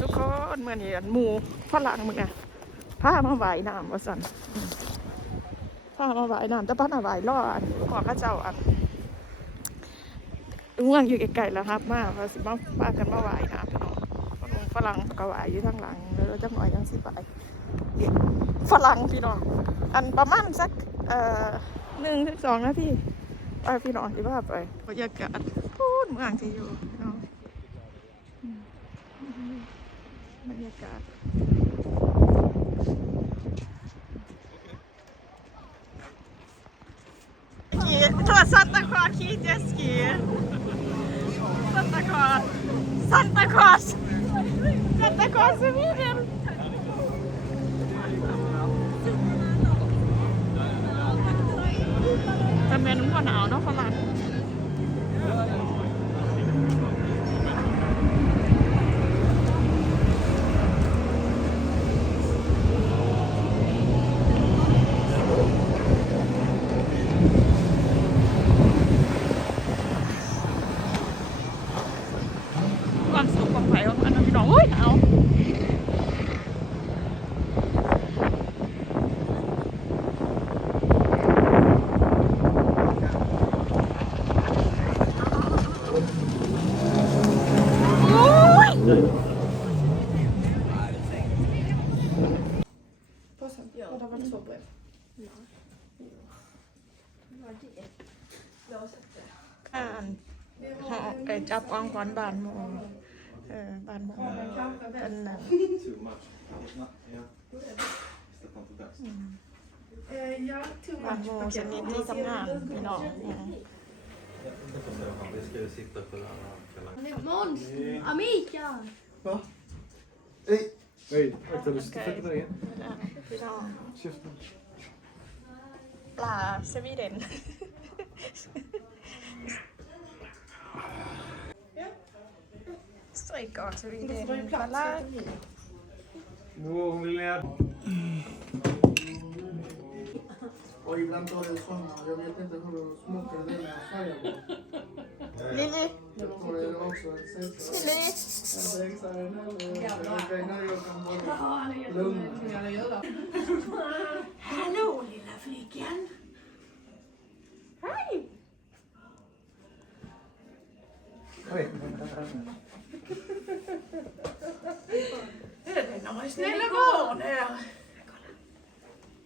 ทุกคนเมื่อนี้อันหมูฝรั่งมึงไงพามาไหวน้ำว่าสันอืมพามาไหวน้ำแต่ป้ามาไหวรออันขอข้าเจ้าอันเมืองอยู่ไกลๆแล้วครับมาเราสิมาพากันมาไหวน้ำพี่น้องฝรั่งฝรั่งก็ไหวอยู่ทางหลังแล้วจังหน่อยยังสิไปเดี๋ยวฝรั่งพี่น้องอันประมาณสักเอ่อหนึ่งถึงสองนาทีไปพี่น้องที่ว่าไปบรรยากาศพูดเมืองที่อยู่พี่น้อง บรรยากาศขี่โทษซันตาคลอสขี่เจตสกีซันตาคลอสซันตาคลอสซันตาคลอสสวีเดนแต่เมนูก็หนาวเนาะฝรั่ง ความสุขของ ไผ่ของมันนะพี่น้องเฮ้ยหนาวโอ้ยอ่านหอไก่จับอองขอนบานโมงเออ บานโมงเป็นหนัง Too much. Not, yeah. Step on to that. Eh, ja, too บาน much โมง paket. ชนิดที่ทำงานพี่น้องอืม Vi ska ju sitta på den här kvällen. Måns! Amika! Va? Hej! Hej! Akta, du ska Okej. trycka ner igen. อะพี่น้อง Käften. ปลาสวีเดน ใส่ก่อนสวีเดนปลาล่า Wow, lilla. Och ibland tar det såna, jag vet inte hur de smakar det med färg på. ลิลี่ Jag tar det också en sexa. ลิลี่ En sexa är den här. Jag regnar, jag kan vara lugn. Hallå lilla flickan! Det är några snälla barn här.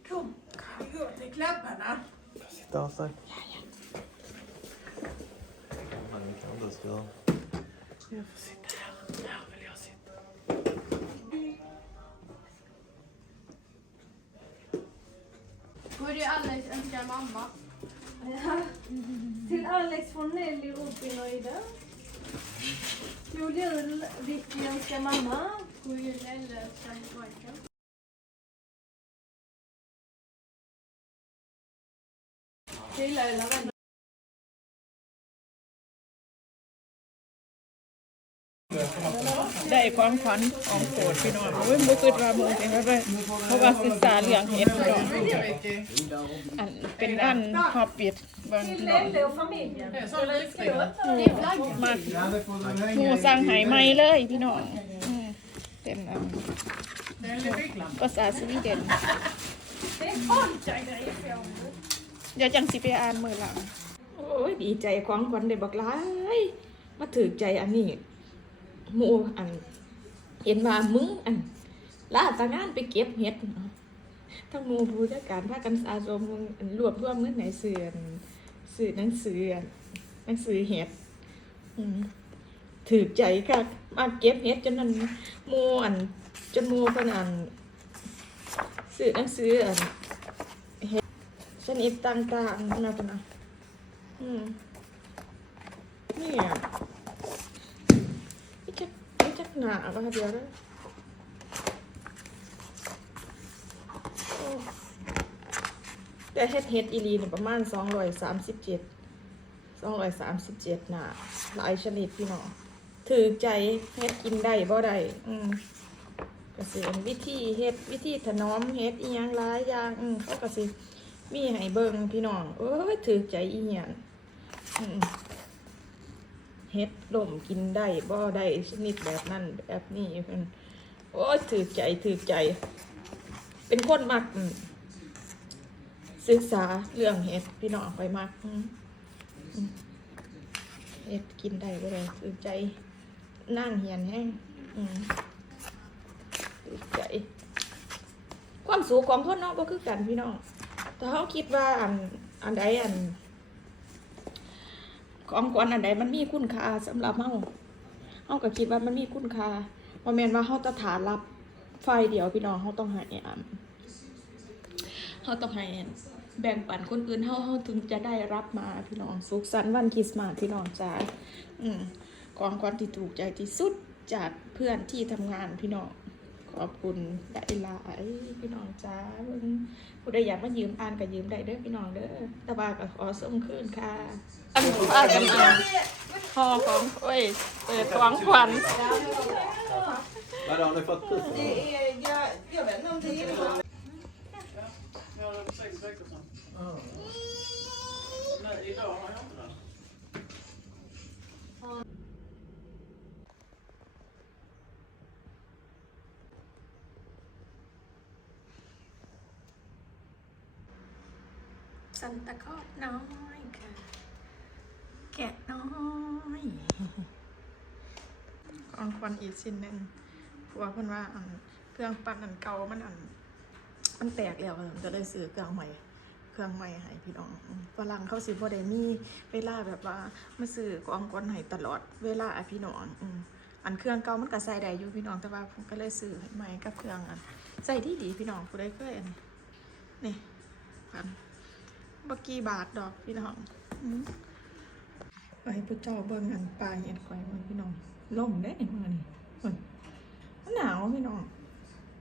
Kom, vi går till klapparna. Sitta av sig. Han kan inte skriva. Jag får sitta här. Här vill jag sitta. Borde Alex önska mamma? Till Alex från Nelly, Robin och Ida. God jul, Vicky önskar mamma. God jul eller önska pojken? Till alla vänner. ได้ความขวัญของโปรดพี่น้องโอ้ยบุคือว่ามึงเป็นอะไรเพราะว่าศึกษาเรื่องเห็ดพี่น้องอันเป็นอันฮอบปิดเบางพี่น้อง Nelly och familjen. Så riktigt. มา Ja, det får du หมู hänga สั่งไหายไหมเลยพี่น้อง อืมเป็นอัน Det är en ficklampa. ภาษาสวีเดน Det är polka grejer för jag. เดี๋ยวจังสิไปอ่านมือหลัง โอ้ยดีใจของขวัญได้บักหลายมาถือใจอันนี้หมูอัน เห็นว่ามึงอันลาตางานไปเก็บเห็ดทั้งหมูผู้จัดการพากันสะสมอันรวบรวมเงินไหนเสื่อนสื่อหนังสืออันหนังสือเห็ดอืม ถือใจค่ะมาเก็บเห็ดจนนั้นมูอันจนมูพนอันสื่อหนังสืออันเฮ็ดชนิดต่างๆนะคุณนะอืมนี่อะไม่จักไม่จักหนาก็เดียวเลยโอ้แต่เฮ็ดเฮ็ดอีลีเนี่ยประมาณสองร้อยสามสิบเจ็ดสองร้อยสามสิบเจ็ดหนาหลายชนิดพี่น้อง ถือใจเฮ็ดกินได้บ่ได้อืมก็สิวิธีเฮ็ดวิธีถนอมเฮ็ดอีหยังหลายอย่างอืมเขาก็สิมีให้เบิ่งพี่น้องเอ้ยถือใจอีหยังอืมเฮ็ดลมกินได้บ่ได้ชนิดแบบนั้นแบบนี้เพิ่นโอ้ยถือใจถือใจ เป็นคนมักศึกษาเรื่องเฮ็ดพี่น้องไปมักเฮ็ดกินได้บ่ได้ถือใจ นั่งเหียนแห้งอืมถือใจ ความสูงของคนเนาะบ่คือกันพี่น้อง แต่เขาคิดว่าอันอันใดอัน ของขวัญอันใดมันมีคุณค่าสำหรับเฮาเฮาก็คิดว่ามันมีคุณค่าบ่แมนว่าเฮาจะฐานรับฝ่ายเดียวพี่น้องเฮาต้องให้อันเฮาต้องให้แบ่งปันคนอื่นเฮาเฮาถึงจะได้รับมาพี่น้องสุขสันต์วันคริสต์มาสพี่น้องจ้าอืม ของขวัญที่ถูกใจที่สุดจากเพื่อนที่ทำงานพี่น้องขอบคุณได้หลายพี่น้องจ้าเบิ่งผู้ใดอยากมายืมอ่านก็ยืมได้เด้อพี่น้องเด้อแต่ว่าก็ขอส่งคืนค่ะอันป้ากันมาห่อของเอ้ยเปิดของขวัญ Vadå, har ni fått pris? Ja, det var sex veckor sedan. Nej, idag har jag inte den. ซันตาคอดน้อยค่ะ แกะน้อยของขวัญอีกชิ้นหนึ่งเพราะว่าเพิ่นว่าอันเครื่องปั้นอันเก่ามันอัน มันแตกแล้วเพิ่นก็เลยซื้อเครื่องใหม่เครื่องใหม่ให้พี่น้องฝรั่งเขาสิบ่ได้มีเวลาแบบว่ามาซื้อของขวัญให้ตลอดเวลาอพี่น้องอืมอันเครื่องเก่ามันก็ใส่ได้อยู่พี่น้องแต่ว่าผมก็เลยซื้อใหม่กับเครื่องอันใส่ดีดีพี่น้องผู้ใดเคยอันนี้นี่พัน บักกี่บาทดอกพี่น้องไปพุทธเจ้าเบิ่งอันปลาเห็ดข่อยมันพี่น้องล่มได้เมื่อนี่มันหนาวพี่น้อง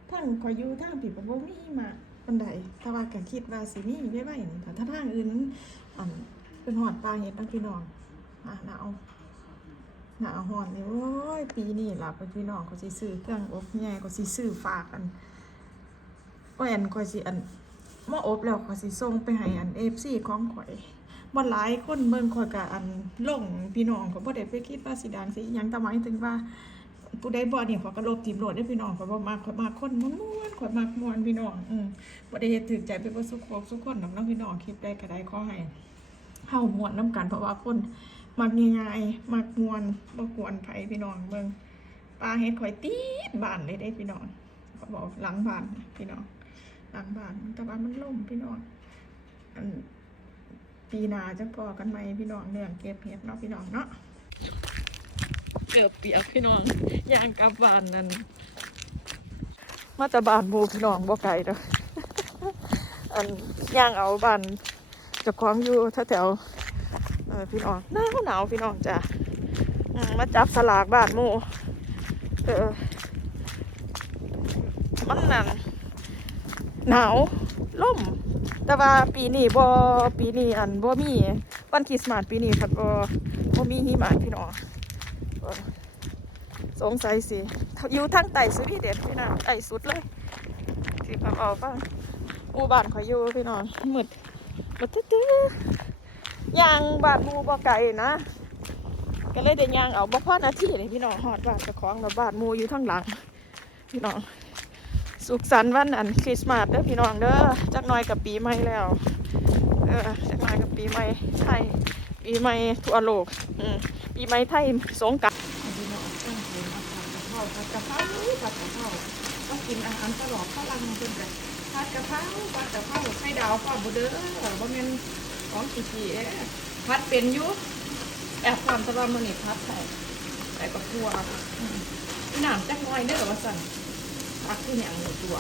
ทางข่อยอยู่ทางผีบ่บ่มีมาบันไดแต่ว่าก็คิดว่าสิมีได้ไว้นี่แต่ถ้าทางอื่นอันเป็นหอดปลาเห็ดนะพี่น้องอะหนาวหนาวหอนนี่โอ้ยปีนี้ล่ะเพิ่นพี่น้องก็สิซื้อเครื่องอบใหญ่ก็สิซื้อฝากกันโอ้ยอันข่อยสิอัน มาอบแล้วขอยสิส่งไปให้อัน FC ของข่อยบ่หลายคนเบิ่งข่อยก็อันลงพี่น้องก็บ่ได้ไปคิดว่าสิดังสิหยังแต่หมายถึงว่าผู้ใดบ่นี่ข่อยก็ลบทิมโลดเด้พี่น้องข่อยบ่มักข่อยมักคนม่วนข่อยมักม่วนพี่น้องอืมบ่ได้เฮ็ดถึกใจไปบ่สุขภาพสุขคนดอกเนาะพี่น้องคลิปใดก็ได้ขอให้เฮาม่วนนํกันเพราะว่าคนมักง่ายๆมักม่วนบ่กวนไผพี่น้องเบิ่งปลาเฮ็ดข่อยตีดบ้านเลยเด้พี่น้องเขาบอกหลังบ้านพี่น้อง หลังบ้านแต่ว่ามันล่มพี่น้องอันปีหนาจะพอกันไหมพี่น้องเนื่องเก็บเห็ดเนาะพี่น้องเนาะเกือบเปียกพี่น้องย่างกลับบ้านนั่นมาจะบ้านหมูพี่น้องบ่ไกลเด้ออันย่างเอาบ้านเจะคล้าของอยู่แถวๆเออพี่น้องหนาวหนาวพี่น้องจ้ะอืมมาจับสลากบ้านหมูเออมันนั่น หนาวล่ม แต่ว่าปีนี้บ่ปีนี้อันบ่มีวันคริสต์มาสปีนี้ครับบ่บ่มีหิมะพี่น้องสงสัยสิอยู่ทางใต้สวีเดนพี่น้องใต้สุดเลยสิครับเอาฟังหมู่บ้านขอยอยู่พี่น้องมืดมืดตื้อยางบานหมู่บ่ไกลนะก็เลยได้ย่างเอาบ่พ่อนาทีเลยพี่น้องฮอดบานเจ้าของแล้วบานหมู่อยู่ทางหลัง พี่น้อง สุขสันต์วันอันคริสต์มาสเด้อพี่น้องเด้อจักหน่อยกับปีใหม่แล้ว เออจักหน่อยกับปีใหม่ไทย ปีใหม่ทั่วโลกอืมปีใหม่ไทยสงกรานต์พี่น้องตั้งใจมาทานกะเพราผัดกะเพราผัดกะเพราต้องกินอาหารตลอดพลังเพิ่นกันผัดกะเพราผัดกะเพราไข่ดาวพ่อบ่เด้อบ่แม่นของขี้ๆเอ้ผัดเป็นอยู่แอบความตลอดมื้อนี้ผัดใส่ใส่กับทั่วอืมน้ำจักหน่อยเด้อว่าซั่น พักที่อย่างหนึ่งตัว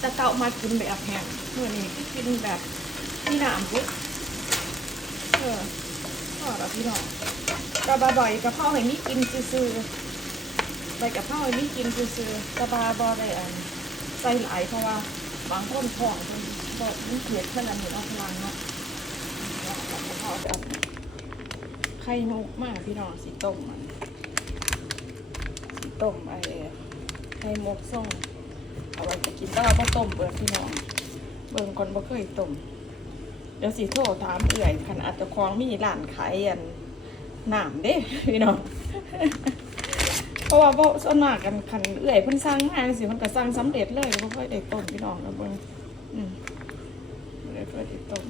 แต่เก่ามากินแบบแห้งเมื่อนี้ก็กินแบบที่น้ำปุ๊บเออก็แบบพี่น้องกระบาบ่อยกระเพราให้มีกินซื่อๆใบกระเพราให้มีกินซื่อๆกระบาบอได้อันใส่หลายเพราะว่าบางคนท้องมันบ่มันเกลียดขนาดนี้เนาพลังเนาะกระเพราแบบไข่นกมากพี่น้องสีต้มมันสีต้มไอ้ ไข่มกส่งเอาไว้จะกินแต่ว่าบ่ต้มเบิดพี่น้อง เบิ่งก่อนบ่เคยต้มเดี๋ยวสิโทรถามเอื่อยคันอาจจะคลองมีร้านขายอันน้ำเด้พี่น้องเพราะว่าบ่ส่วนมากกันคันเอื้อยเพิ่นสั่งมาสิมันก็สั่งสำเร็จเลยบ่ค่อยได้ต้มพี่น้องนะเบิ่งอืมบ่ได้ค่อยได้ต้ม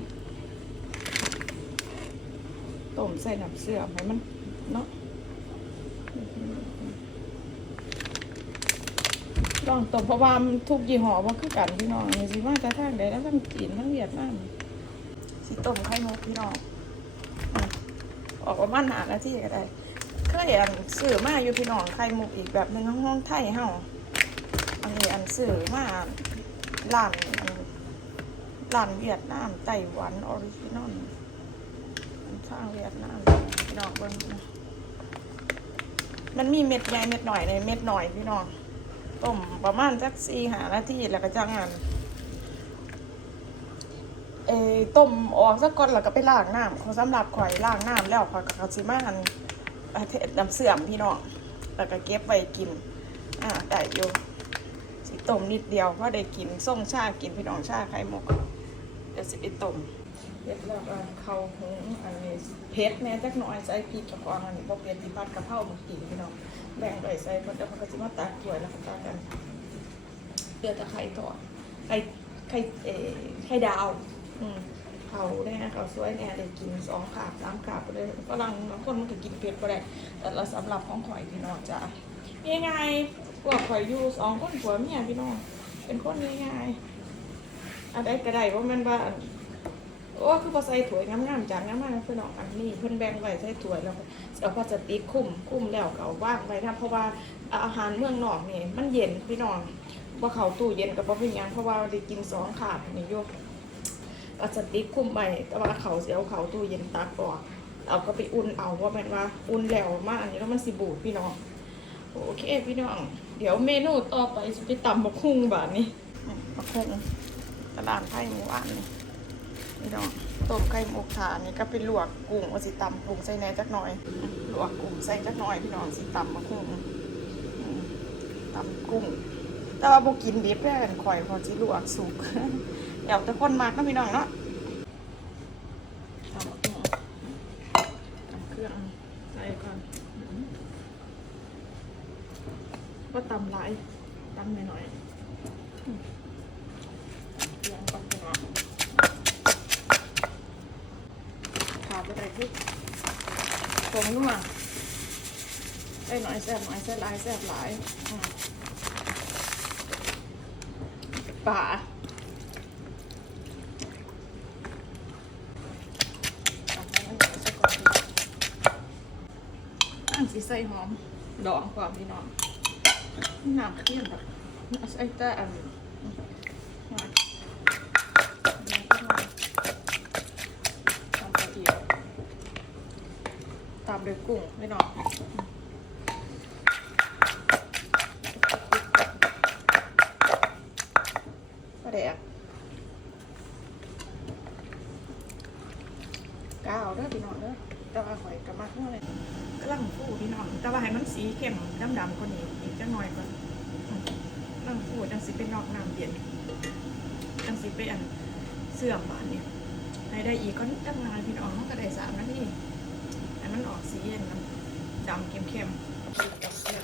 ต้มใส่น้ำเสื่อมให้มันเนาะ ลองต้มเพราะว่ามันทุกยี่ห้อบ่คือกันพี่น้องนี่สิมาแต่ทางใดแล้วทั้งจีนทั้งเวียดนามสิต้มไข่มุกพี่น้องออกประมาณ5นาทีก็ได้เคยอันซื้อมาอยู่พี่น้องไข่มุกอีกแบบหนึ่งห้องไทยเฮาอันนี้อันซื้อมาร้านอันร้านเวียดนามไต้หวันออริจินอลสร้างเวียดนามพี่น้องเบิ่งมันมีเม็ดใหญ่เม็ดหน่อยในเม็ดหน่อยพี่น้อง ต้มประมาณสักสี่หานาทีแล้วก็จะงานเอต้มออกสักก่อนแล้วก็ไปล้างน้ำเขาสำหรับข่อยล้างน้ำแล้วข่อยก็เอาซิมาอันเทศน้ำเสื่อมพี่น้องแล้วก็เก็บไว้กิน อ่าได้อยู่สิต้มนิดเดียวเพราะได้กินส้มชากินพี่น้องชาไข่มุก เดี๋ยวสิไปต้มเผ็ดแล้วก็เขาหุงอันนี้เผ็ดแม่จักหน่อยใส่พริกกับกวางอันนี้บ่เผ็ดที่ผัดกะเพราเมื่อกี้พี่น้องแบ่งไว้ใส่เพิ่นแล้วเพิ่นก็สิมาตักถ้วยแล้วก็ตักกันเดือดตะไคร้ทอดไข่ไข่เอ่อไข่ดาวอืมเขาแน่เขาสวยแน่เลยกินสองขาบสามขาบเลยฝรั่งบางคนมันก็กินเผ็ดก็ได้แต่เราสำหรับของข่อยพี่น้องจ้ะยังไงพวกข่อยอยู่สองคนผัวเมียพี่น้องเป็นคนง่ายๆ อะไรก็ได้เพราะมันว่าโอ้คือพอใส่ถ้วยงามๆจานงามๆพี่น้องอันนี้เพิ่นแบ่งไว้ใส่ถ้วยแล้วเอาพลาสติกคลุมคลุมแล้วก็เอาว่างไว้นะเพราะว่าอาหารเมืองนอกนี่มันเย็นพี่น้องว่าเขาตู้เย็นกับบ่เป็นยังเพราะว่าได้กินสองขาบนี่อยู่พลาสติกคลุมไปแต่ว่าเขาเสียเอาเขาตู้เย็นตักออกเอาก็ไปอุ่นเอาว่าม่นว่าอุ่นแล้วมากอันนี้แล้วมันสิบูดพี่น้องโอเคพี่น้อง เดี๋ยวเมนูต่อไปจะไปตำบักหุ่งบาทนี้บักหุ่ง ตลาดไทยหมูอันนี่พี่น้องต้มไก่หมกขานี่ก็ไปลวกกุ้งอสิตำกุ้งใส่แหน่จักหน่อยลวกกุ้งใส่จักหน่อยพี่น้องสิตำบักหุ่งตำกุ้ง แต่ว่าบุกินดิบแค่กันข่อยพอสิลวกสุกเดี๋ยวแต่คนมากนะพี่น้องเนาะทำเอาทำเครื่องใส่ก่อนว่าตำหลายตำหน่อยๆอืมเครื่องก่อนพี่น้องขาดไปได้ที่ตรงนัวใส่หน่อยแซ่บหน่อยแซ่บห ลายแซ่บหลายป่าอันสีใส่หอม ดองความพี่น้องน้ำเคี่ยนแบบใส่แต่อันตามด้วยกุ้งพี่นองปลาแดกก้าวเด้อพี่น้องเด้อแต่ว่าข่อยกลับมาเท่าไหร่ กำลังฟูพี่น้อง แต่ว่าให้มันสีเข้มดำๆกว่านี้อีกจังหน่อยก่อนอืมกำลังฟูจังสิเป็นนอกน้ำเย็น เป็นอันเสื่อมบานเนี่ยให้ได้อีกก็นิดจังหน่อยพี่น้องก็ได้สามนาทีให้มันออกสีเย็นนะดำเข้มๆกับเสื่อม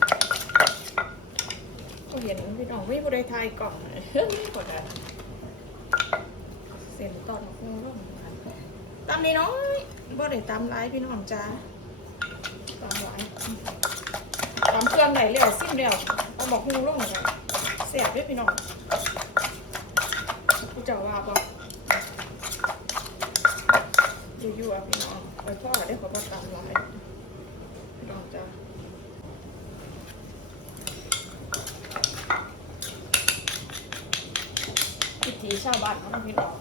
ก็เห็นพี่น้องไม่ผู้ใดทายก่อนเฮ้ยกดดันเส้นตอนคงร่มตำน้อยบ่ได้ตำร้ายพี่น้องจ้าตามหลายตามเครื่องไหนแล้วสิ้นแล้วเอาบอกฮูลงเลยเสียบด้วยพี่น้อง จาว่าปะอยู่ๆอะพี่น้องไปพ่อได้ขอประทามหลายพี่น้องจ้าพิธีชาวบ้านเขาต้องพี่น้อง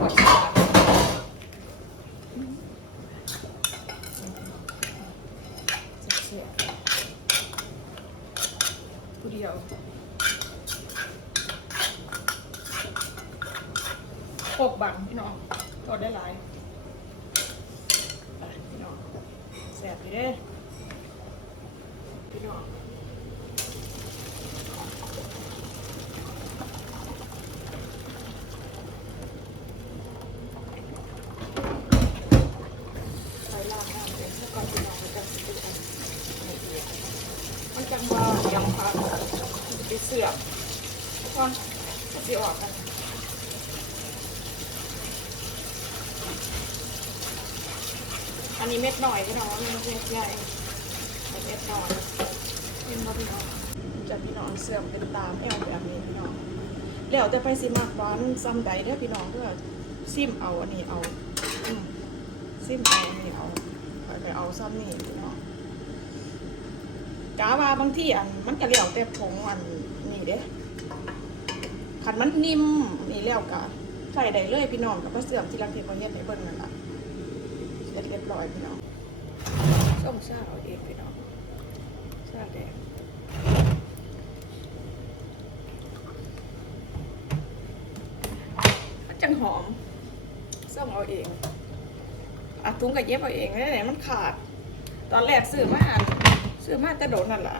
กดชาวบ้านเสียบๆผู้เดียวโคกบังพี่น้องทอดได้หลายไปพี่น้องแสบอยู่เด้พี่น้องไปล่างน้ำเองซะก่อน ว่ายังพักไปเสื่อม ก่อนก็สิออกกันอันนี้เม็ดหน่อยพี่น้องเม็ดใหญ่เม็ดหน่อยเป็นบ่พี่น้องจะพี่น้องเสื่อมเป็นตามแอวแบบนี้พี่น้องแล้วแต่ไปสิมากหวานซ้ำใดเด้อพี่น้องเด้อซิมเอาอันนี้เอาซิมเอาอันนี้เอาไปไปเอาซ้ำนี่พี่น้องกาว่าบางที่อันมันก็แล้วแต่ผงอันนี่เด้ ขันมันนิ่มนี่แล้วกะใส่ได้เลยพี่น้องกับเสื่อมที่รังเทพเฮ็ดให้เบิ่งนั่นล่ะเสร็จเรียบร้อยพี่น้องส้มชาเอาเองพี่น้องชาแดงมันจังหอมส้มเอาเองอัดถุงกับเย็บเอาเองไหนมันขาด ตอนแรกซื้อมาซื้อมาแต่โดนนั่นแหละ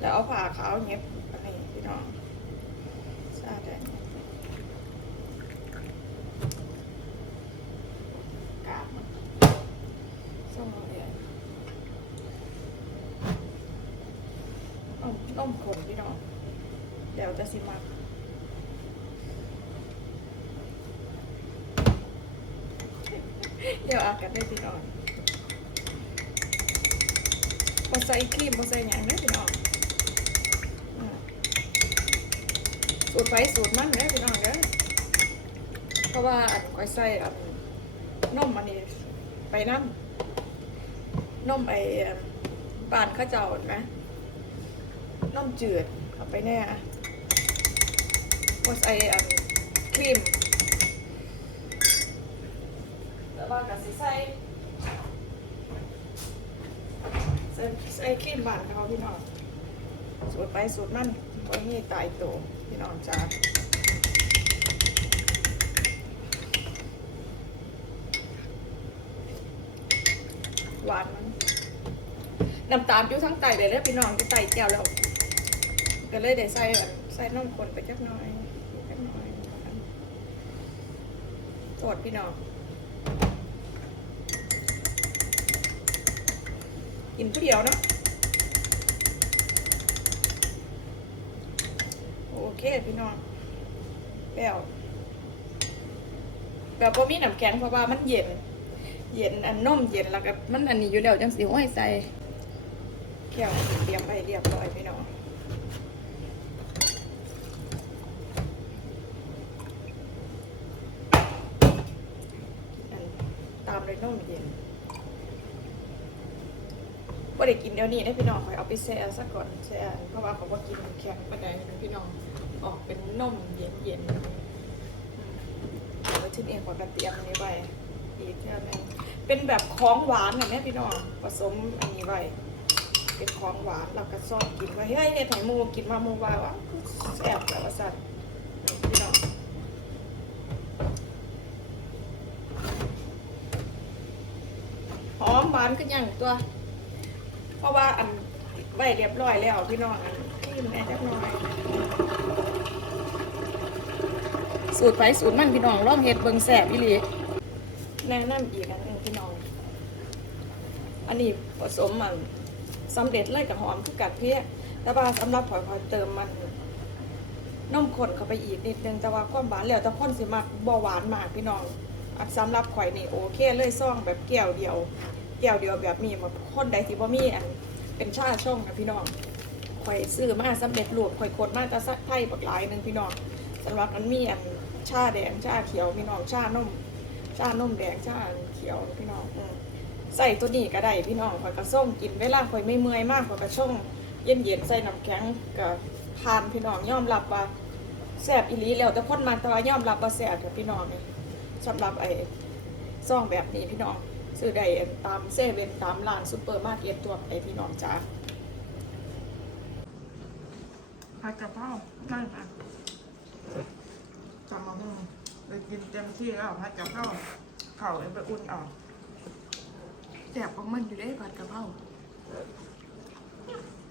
แล้วเอาผ่าขาวเย็บอันนี้พี่น้องชาแดงกาบมัน ส้มเอาเองเอาต้ มขนพี่น้องเดี๋ยวจะสิมักเดี๋ยวอากันได้พี่น้องมาใส่ครีมมาใส่หยังได้พี่น้องสูตรไฟสูตรมันได้พี่น้องเด้อเพราะว่าอันก้อยใส่อันนมอันนี้ไปน้ำนมไอ้บานข้าเจ้าเห็นไหม นมจืดเอาไปแน่ว่าใส่อันครีมแล้วว่ากับใส่ใส่ใส่ครีมบานเขาพี่น้องสูตรไปสูตรมันไว้ให้ตายโตวพี่น้องจ้าหวานมันน้ำตาลอยู่ทั้งไตเลยแล้วพี่น้องจะไตแก้วแล้ว ก็เลยได้ใส่อันใส่น้ำคนไปจักหน่อยจักหน่อยโสดพี่น้องกินผู้เดียวเนาะโอเคพี่น้องแล้วแบบว่ามีน้ำแข็งเพราะว่ามันเย็น เย็นอันนมเย็นแล้วก็มันอันนี้อยู่แล้วจังสิห้อยใส่แก้วเตรียมไปเรียบร้อยพี่น้องอัน ตามด้วยนมเย็นว่าได้กินเดี๋ยวนี้นะพี่น้องคอยเอาไปแช่ซะก่อนแช่เพราะว่าเขาว่ากินแข็งปานใดนพี่น้องออกเป็นนมเย็นเย็นๆอืมแล้วที่นี่ขอยกระเตรียมนี้ไว้อีกเท่านึงเป็นแบบของหวานนะแม่พี่น้องผสมอันนี้ไว้เป็นของหวานเราก็ซ่อมกินไว้เฮ้ยเฮ็ดให้หมูกินมาหมูว่าว่าแซ่บแต่ว่าสั่นนี่พี่น้องห อนขึ้นยังตัว เพราะว่าอันไว้เรียบร้อยแล้วพี่น้องอันที่แม่จักหน่อย สูตรไปสูตรมันพี่น้องลองเฮ็ดเบิงแซ่บอีหลีแนะนำอีกอันหนึงพี่น้อง อันนี้ผสมมันสำเร็จเลยกับหอมคือกัดเพี้ยแต่ว่าสำหรับพอยพอยเติมมันนมข้นเข้าไปอีกนิดนึงแต่ว่าความหวานแล้วแต่คนสิมักบ่หวานมากพี่น้องอันสำหรับข่อยนี่โอเคเลยซ่องแบบแก้วเดียว แก้วเดียวแบบมีแบบคนใดที่บ่มีอันเป็นชาช่องนะพี่น้องข่อยซื้อมาสำเร็จรูปข่อยกดมาแต่ซักไทยบักหลายนึงพี่น้องสำหรับมันมีอันชาแดงชาเขียวพี่น้องชานมชานมแดงชาเขียวพี่น้องอใส่ตัวนี้ก็ได้พี่น้องข่อยก็ส่งกินเวลาข่อยไม่เมื่อยมากข่อยก็ช่องเย็นเย็นๆใส่น้ำแข็งกับทานพี่น้องยอมรับว่าแซ่บอีหลีแล้วแต่คนมาแต่ว่ายอมรับว่าแซ่บเถอะพี่น้องสำหรับไอ้ซ่องแบบนี้พี่น้อง ซื้อได้ตามเซเว่นตามร้านซูเปอร์มาร์เก็ตตัวไปพี่น้องจ้าผัดกะเพราได้ค่ะจำมาหุ้งไปกินเต็มที่แล้วผัดกะเพราเข่าเอาไปอุ่นออกแสบของมันอยู่ได้ผัดกะเพรา